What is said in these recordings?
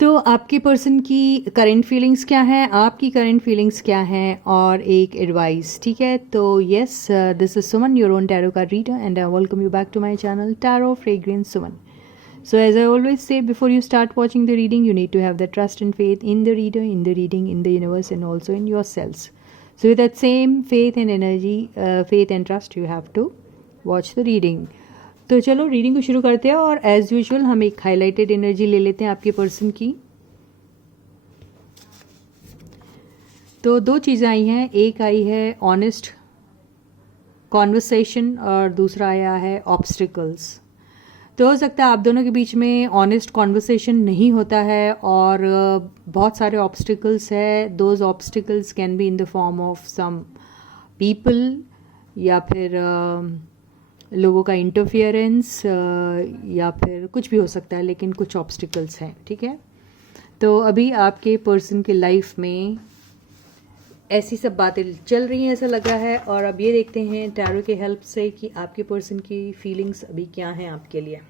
तो आपके पर्सन की करंट फीलिंग्स क्या हैं, आपकी करंट फीलिंग्स क्या हैं, और एक एडवाइस। ठीक है, तो yes, this is Suman, your own tarot card reader, and I welcome you back to my channel tarot fragrance Suman. So as I always say, before you start watching the reading, you need to have the trust and faith in the reader, in the reading, in the universe, and also in yourselves. So with that same faith and energy, faith and trust, you have to watch the reading. तो चलो reading को शुरू करते हैं, और as usual हम एक highlighted energy ले लेते हैं आपके पर्सन की. तो दो चीज़ें आई हैं, एक आई है ऑनेस्ट कॉन्वर्सेशन और दूसरा आया है ऑब्स्टिकल्स. तो हो सकता है आप दोनों के बीच में ऑनेस्ट कॉन्वर्सेशन नहीं होता है और बहुत सारे ऑब्स्टिकल्स है. Those obstacles can be in the form of some people, या फिर लोगों का इंटरफियरेंस, या फिर कुछ भी हो सकता है, लेकिन कुछ ऑब्स्टिकल्स हैं. ठीक है, तो अभी आपके पर्सन के लाइफ में ऐसी सब बातें चल रही हैं ऐसा लग रहा है. और अब ये देखते हैं टैरो के हेल्प से कि आपके पर्सन की फीलिंग्स अभी क्या हैं आपके लिए.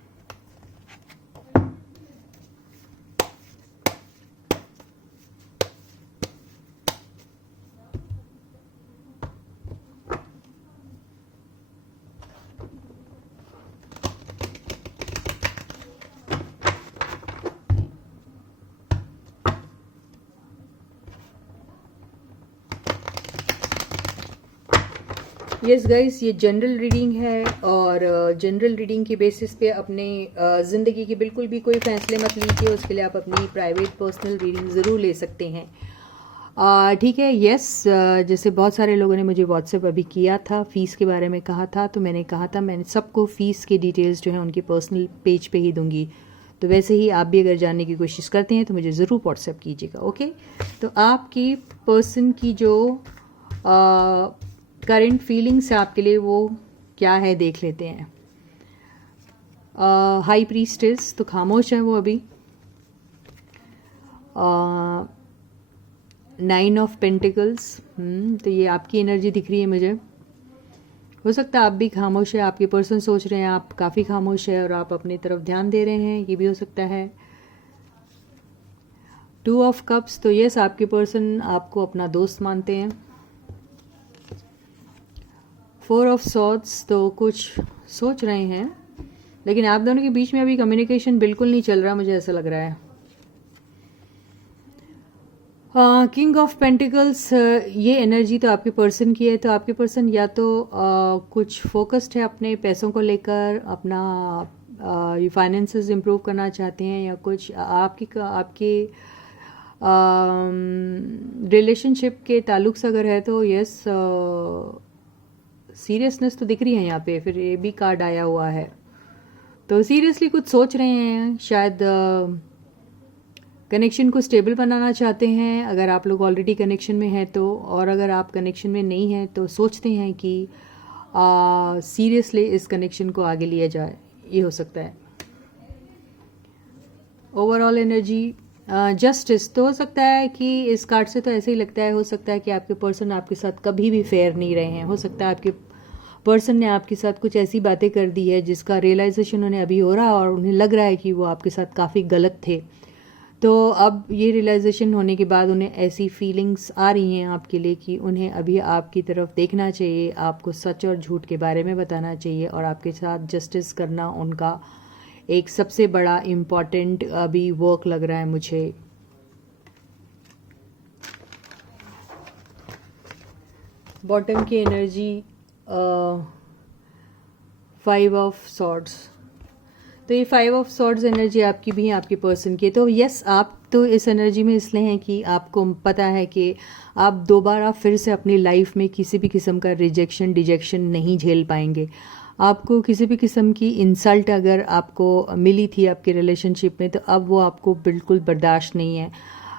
यस गाइस, ये जनरल रीडिंग है, और जनरल रीडिंग के बेसिस पे अपने ज़िंदगी की बिल्कुल भी कोई फैसले मत लीजिए. उसके लिए आप अपनी प्राइवेट पर्सनल रीडिंग ज़रूर ले सकते हैं. ठीक है. यस, जैसे बहुत सारे लोगों ने मुझे व्हाट्सएप अभी किया था, फ़ीस के बारे में कहा था, तो मैंने कहा था मैंने सबको फ़ीस के डिटेल्स जो है उनकी पर्सनल पेज पे ही दूंगी. तो वैसे ही आप भी अगर जानने की कोशिश करते हैं तो मुझे ज़रूर व्हाट्सएप कीजिएगा. ओके, तो आपकी पर्सन की जो करंट फीलिंग्स है आपके लिए वो क्या है देख लेते हैं. हाई प्रीस्टेस, तो खामोश है वो अभी. 9 ऑफ पेंटिकल्स, तो ये आपकी एनर्जी दिख रही है मुझे. हो सकता है आप भी खामोश है, आपके पर्सन सोच रहे हैं आप काफ़ी खामोश है और आप अपनी तरफ ध्यान दे रहे हैं, ये भी हो सकता है. 2 ऑफ कप्स, तो यस, आपके पर्सन आपको अपना दोस्त मानते हैं. 4 ऑफ सॉर्ड्स, तो कुछ सोच रहे हैं, लेकिन आप दोनों के बीच में अभी कम्युनिकेशन बिल्कुल नहीं चल रहा, मुझे ऐसा लग रहा है. किंग ऑफ पेंटिकल्स, ये एनर्जी तो आपके पर्सन की है. तो आपके पर्सन या तो कुछ फोकस्ड है अपने पैसों को लेकर, अपना फाइनेंसेस इम्प्रूव करना चाहते हैं, या कुछ आपके रिलेशनशिप के ताल्लुक से अगर है तो यस, सीरियसनेस तो दिख रही है यहाँ पे. फिर ये भी कार्ड आया हुआ है, तो सीरियसली कुछ सोच रहे हैं, शायद कनेक्शन को स्टेबल बनाना चाहते हैं अगर आप लोग ऑलरेडी कनेक्शन में हैं तो. और अगर आप कनेक्शन में नहीं हैं तो सोचते हैं कि सीरियसली इस कनेक्शन को आगे लिया जाए, ये हो सकता है. ओवरऑल एनर्जी जस्टिस, तो हो सकता है कि इस कार्ड से तो ऐसे ही लगता है, हो सकता है कि आपके पर्सन आपके साथ कभी भी फेयर नहीं रहे हैं. हो सकता है आपके पर्सन ने आपके साथ कुछ ऐसी बातें कर दी है जिसका रियलाइजेशन उन्हें अभी हो रहा है, और उन्हें लग रहा है कि वो आपके साथ काफ़ी गलत थे. तो अब ये रियलाइजेशन होने के बाद उन्हें ऐसी फीलिंग्स आ रही हैं आपके लिए कि उन्हें अभी आपकी तरफ देखना चाहिए, आपको सच और झूठ के बारे में बताना चाहिए, और आपके साथ जस्टिस करना उनका एक सबसे बड़ा इम्पॉर्टेंट अभी वर्क लग रहा है मुझे. बॉटम की एनर्जी 5 ऑफ सॉर्ड्स, तो ये 5 ऑफ सॉर्ड्स एनर्जी आपकी भी है, आपके पर्सन की. तो यस, आप तो इस एनर्जी में इसलिए हैं कि आपको पता है कि आप दोबारा फिर से अपनी लाइफ में किसी भी किस्म का रिजेक्शन डिजेक्शन नहीं झेल पाएंगे. आपको किसी भी किस्म की इंसल्ट अगर आपको मिली थी आपके रिलेशनशिप में, तो अब वो आपको बिल्कुल बर्दाश्त नहीं है.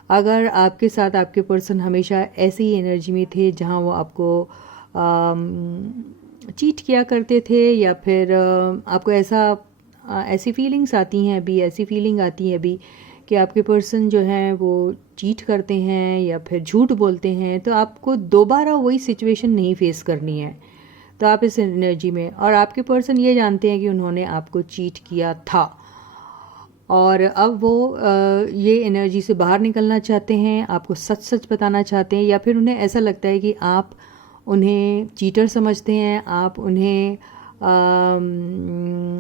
अगर आपके साथ आपके पर्सन हमेशा ऐसी ही एनर्जी में थे जहाँ वो आपको चीट किया करते थे, या फिर आपको ऐसी फीलिंग्स आती हैं अभी, ऐसी फीलिंग आती है अभी कि आपके पर्सन जो हैं वो चीट करते हैं या फिर झूठ बोलते हैं, तो आपको दोबारा वही सिचुएशन नहीं फेस करनी है. तो आप इस एनर्जी में, और आपके पर्सन ये जानते हैं कि उन्होंने आपको चीट किया था, और अब वो ये एनर्जी से बाहर निकलना चाहते हैं, आपको सच सच बताना चाहते हैं, या फिर उन्हें ऐसा लगता है कि आप उन्हें चीटर समझते हैं, आप उन्हें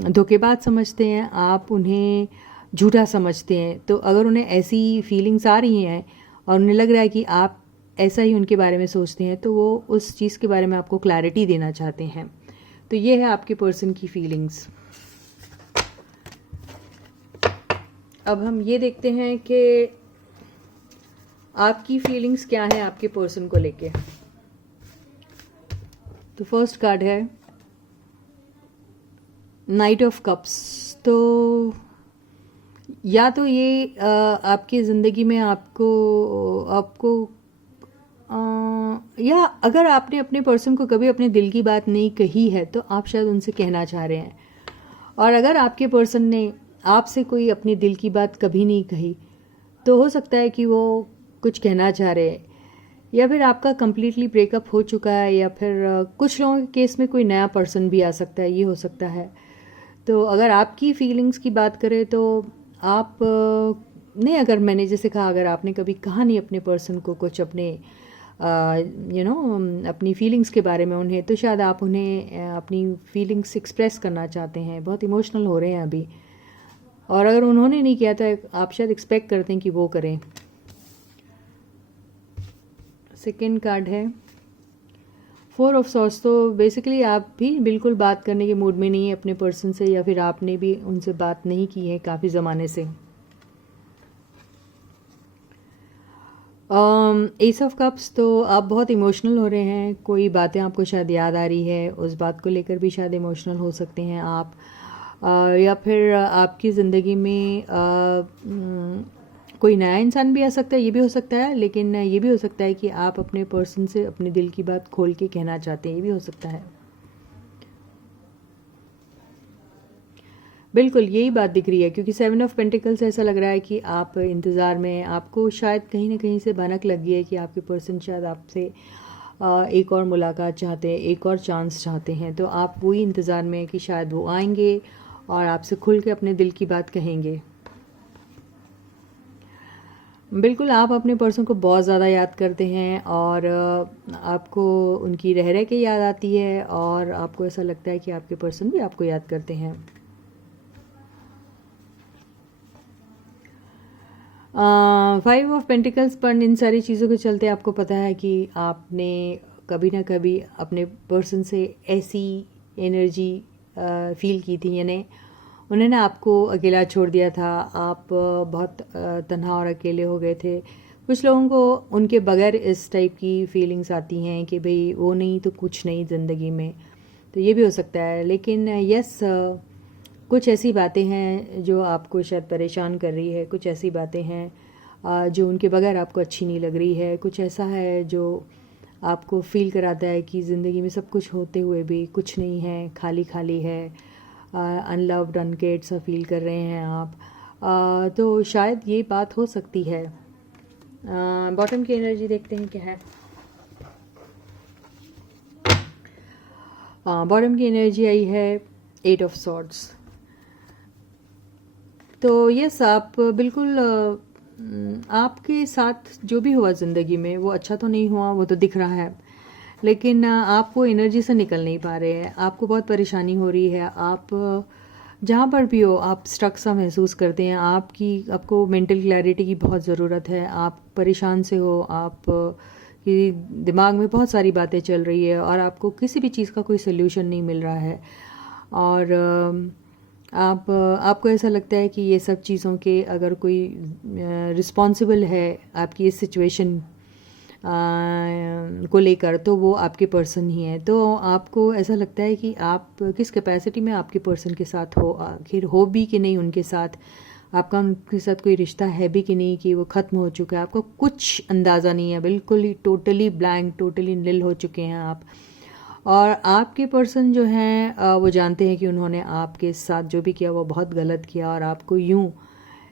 धोखेबाज समझते हैं, आप उन्हें झूठा समझते हैं। तो अगर उन्हें ऐसी फीलिंग्स आ रही हैं और उन्हें लग रहा है कि आप ऐसा ही उनके बारे में सोचते हैं, तो वो उस चीज़ के बारे में आपको क्लैरिटी देना चाहते हैं। तो ये है आपके पर्सन की फीलिंग्स। अब हम ये देखते हैं कि आपकी फीलिंग्स क्या है आपके पर्सन को लेके। तो फर्स्ट कार्ड है नाइट ऑफ कप्स। तो या तो ये आपकी ज़िंदगी में आपको या अगर आपने अपने पर्सन को कभी अपने दिल की बात नहीं कही है तो आप शायद उनसे कहना चाह रहे हैं। और अगर आपके पर्सन ने आपसे कोई अपने दिल की बात कभी नहीं कही तो हो सकता है कि वो कुछ कहना चाह रहे हैं, या फिर आपका कम्प्लीटली ब्रेकअप हो चुका है, या फिर कुछ लोगों के केस में कोई नया पर्सन भी आ सकता है, ये हो सकता है। तो अगर आपकी फीलिंग्स की बात करें तो आप नहीं, अगर मैंने जैसे कहा, अगर आपने कभी कहा नहीं अपने पर्सन को कुछ अपने अपनी फीलिंग्स के बारे में उन्हें, तो शायद आप उन्हें अपनी फीलिंग्स एक्सप्रेस करना चाहते हैं, बहुत इमोशनल हो रहे हैं अभी। और अगर उन्होंने नहीं किया तो आप शायद एक्सपेक्ट करते हैं कि वो करें। सेकेंड कार्ड है 4 ऑफ सॉर्ड्स। तो बेसिकली आप भी बिल्कुल बात करने के मूड में नहीं है अपने पर्सन से, या फिर आपने भी उनसे बात नहीं की है काफ़ी ज़माने से। S of cups. तो आप बहुत इमोशनल हो रहे हैं, कोई बातें आपको शायद याद आ रही है, उस बात को लेकर भी शायद इमोशनल हो सकते हैं आप। या फिर आपकी ज़िंदगी में कोई नया इंसान भी आ सकता है, ये भी हो सकता है। लेकिन ये भी हो सकता है कि आप अपने पर्सन से अपने दिल की बात खोल के कहना चाहते हैं, ये भी हो सकता है। बिल्कुल यही बात दिख रही है, क्योंकि 7 ऑफ पेंटिकल्स ऐसा लग रहा है कि आप इंतज़ार में, आपको शायद कहीं ना कहीं से भनक लग गई है कि आपके पर्सन शायद आपसे एक और मुलाकात चाहते हैं, एक और चांस चाहते हैं। तो आप वही इंतज़ार में कि शायद वो आएंगे और आपसे खुल के अपने दिल की बात कहेंगे। बिल्कुल आप अपने पर्सन को बहुत ज़्यादा याद करते हैं और आपको उनकी रह रह के याद आती है, और आपको ऐसा लगता है कि आपके पर्सन भी आपको याद करते हैं। 5 ऑफ पेंटिकल्स। पर इन सारी चीज़ों के चलते आपको पता है कि आपने कभी ना कभी अपने पर्सन से ऐसी एनर्जी फील की थी, यानी उन्होंने आपको अकेला छोड़ दिया था, आप बहुत तन्हा और अकेले हो गए थे। कुछ लोगों को उनके बगैर इस टाइप की फीलिंग्स आती हैं कि भाई वो नहीं तो कुछ नहीं ज़िंदगी में, तो ये भी हो सकता है। लेकिन यस, कुछ ऐसी बातें हैं जो आपको शायद परेशान कर रही है, कुछ ऐसी बातें हैं जो उनके बगैर आपको अच्छी नहीं लग रही है, कुछ ऐसा है जो आपको फील कराता है कि ज़िंदगी में सब कुछ होते हुए भी कुछ नहीं है, खाली खाली है, अनलव्ड अनकेयर्ड सा फील कर रहे हैं आप। तो शायद ये बात हो सकती है। बॉटम की एनर्जी देखते हैं क्या है। बॉटम की एनर्जी आई है 8 ऑफ सॉर्ड्स। तो यस, आप बिल्कुल आपके साथ जो भी हुआ ज़िंदगी में वो अच्छा तो नहीं हुआ, वो तो दिख रहा है, लेकिन आप वो एनर्जी से निकल नहीं पा रहे हैं, आपको बहुत परेशानी हो रही है। आप जहाँ पर भी हो आप स्ट्रक सा महसूस करते हैं, आपको मेंटल क्लैरिटी की बहुत ज़रूरत है, आप परेशान से हो, आप कि दिमाग में बहुत सारी बातें चल रही है और आपको किसी भी चीज़ का कोई सल्यूशन नहीं मिल रहा है। और आपको ऐसा लगता है कि ये सब चीज़ों के अगर कोई रिस्पॉन्सिबल है आपकी इस सिचुएशन को लेकर, तो वो आपके पर्सन ही है। तो आपको ऐसा लगता है कि आप किस कैपेसिटी में आपके पर्सन के साथ हो, आखिर हो भी कि नहीं उनके साथ, आपका उनके साथ कोई रिश्ता है भी कि नहीं, कि वो ख़त्म हो चुका है, आपको कुछ अंदाज़ा नहीं है, बिल्कुल ही टोटली ब्लैंक, टोटली निल हो चुके हैं आप। और आपके पर्सन जो हैं वो जानते हैं कि उन्होंने आपके साथ जो भी किया वो बहुत गलत किया, और आपको यूं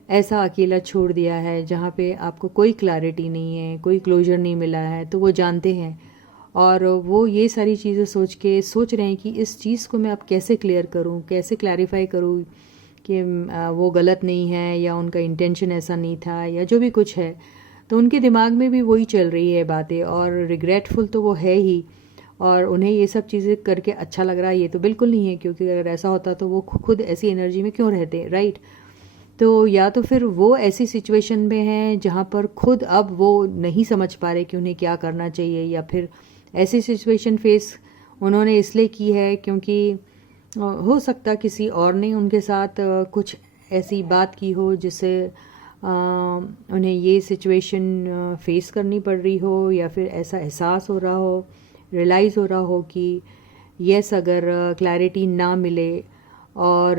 ऐसा अकेला छोड़ दिया है जहाँ पे आपको कोई क्लैरिटी नहीं है, कोई क्लोजर नहीं मिला है, तो वो जानते हैं। और वो ये सारी चीज़ें सोच रहे हैं कि इस चीज़ को मैं अब कैसे क्लियर करूँ, कैसे क्लैरिफाई करूँ कि वो गलत नहीं है या उनका इंटेंशन ऐसा नहीं था या जो भी कुछ है, तो उनके दिमाग में भी वही चल रही है बातें, और रिग्रेटफुल तो वो है ही, और उन्हें ये सब चीज़ें करके अच्छा लग रहा है ये तो बिल्कुल नहीं है, क्योंकि अगर ऐसा होता तो वो खुद ऐसी एनर्जी में क्यों रहते, राइट। तो या तो फिर वो ऐसी सिचुएशन में हैं जहाँ पर खुद अब वो नहीं समझ पा रहे कि उन्हें क्या करना चाहिए, या फिर ऐसी सिचुएशन फेस उन्होंने इसलिए की है क्योंकि हो सकता किसी और ने उनके साथ कुछ ऐसी बात की हो जिससे उन्हें ये सिचुएशन फेस करनी पड़ रही हो, या फिर ऐसा एहसास हो रहा हो, रियलाइज़ हो रहा हो कि यस अगर क्लैरिटी ना मिले और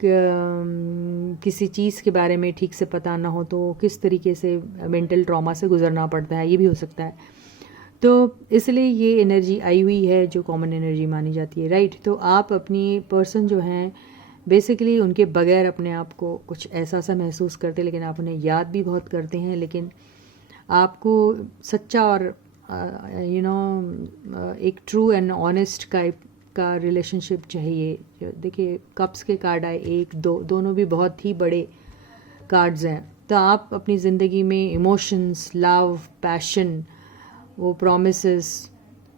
किसी चीज़ के बारे में ठीक से पता ना हो तो किस तरीके से मेंटल ट्रॉमा से गुजरना पड़ता है, ये भी हो सकता है। तो इसलिए ये एनर्जी आई हुई है जो कॉमन एनर्जी मानी जाती है, राइट। तो आप अपनी पर्सन जो हैं बेसिकली उनके बगैर अपने आप को कुछ ऐसा सा महसूस करते, लेकिन आप उन्हें याद भी बहुत करते हैं, लेकिन आपको सच्चा और एक ट्रू एंड ऑनेस्ट का रिलेशनशिप चाहिए। देखिए कप्स के कार्ड आए, एक दो, दोनों भी बहुत ही बड़े कार्ड्स हैं। तो आप अपनी ज़िंदगी में इमोशंस, लव, पैशन, वो प्रोमिसेस,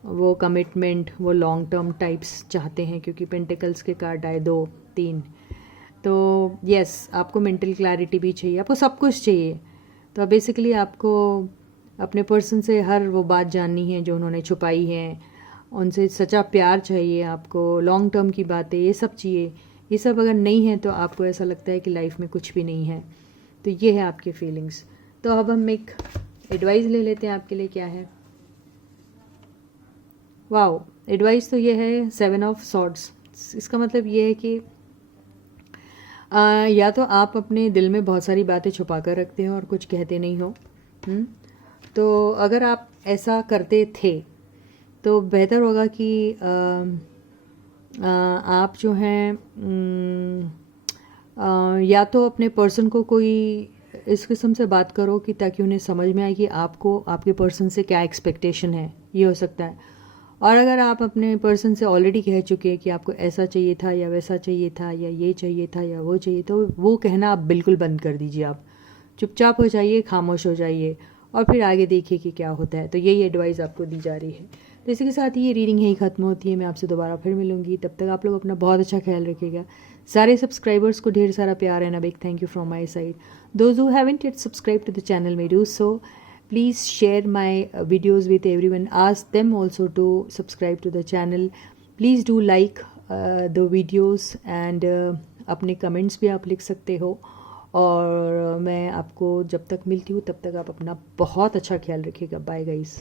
वो कमिटमेंट, वो लॉन्ग टर्म टाइप्स चाहते हैं, क्योंकि पेंटिकल्स के कार्ड आए 2, 3। तो यस आपको मेंटल क्लैरिटी भी चाहिए, आपको सब कुछ चाहिए। तो बेसिकली आपको अपने पर्सन से हर वो बात जाननी है जो उन्होंने छुपाई है, उनसे सच्चा प्यार चाहिए आपको, लॉन्ग टर्म की बातें, ये सब चाहिए। ये सब अगर नहीं है तो आपको ऐसा लगता है कि लाइफ में कुछ भी नहीं है। तो ये है आपके फीलिंग्स। तो अब हम एक एडवाइस ले लेते हैं आपके लिए क्या है। वाओ, एडवाइस तो ये है 7 ऑफ सॉर्ड्स। इसका मतलब ये है कि या तो आप अपने दिल में बहुत सारी बातें छुपा कर रखते हो और कुछ कहते नहीं हो। तो अगर आप ऐसा करते थे तो बेहतर होगा कि आप जो हैं या तो अपने पर्सन को कोई इस किस्म से बात करो कि ताकि उन्हें समझ में आए कि आपको आपके पर्सन से क्या एक्सपेक्टेशन है, ये हो सकता है। और अगर आप अपने पर्सन से ऑलरेडी कह चुके हैं कि आपको ऐसा चाहिए था या वैसा चाहिए था या ये चाहिए था या वो चाहिए, तो वो कहना आप बिल्कुल बंद कर दीजिए। आप चुपचाप हो जाइए, खामोश हो जाइए और फिर आगे देखिए कि क्या होता है। तो यही एडवाइस आपको दी जा रही है। तो इसी के साथ ही ये रीडिंग यही ख़त्म होती है। मैं आपसे दोबारा फिर मिलूंगी, तब तक आप लोग अपना बहुत अच्छा ख्याल रखिएगा। सारे सब्सक्राइबर्स को ढेर सारा प्यार and a big thank you from my side. Those who haven't yet subscribe to the channel may do so. Please share my videos with everyone. Ask them also to subscribe to the channel. Please do like the videos and अपने comments भी आप लिख सकते हो। और मैं आपको जब तक मिलती हूँ तब तक आप अपना बहुत अच्छा ख्याल रखिएगा। Bye guys.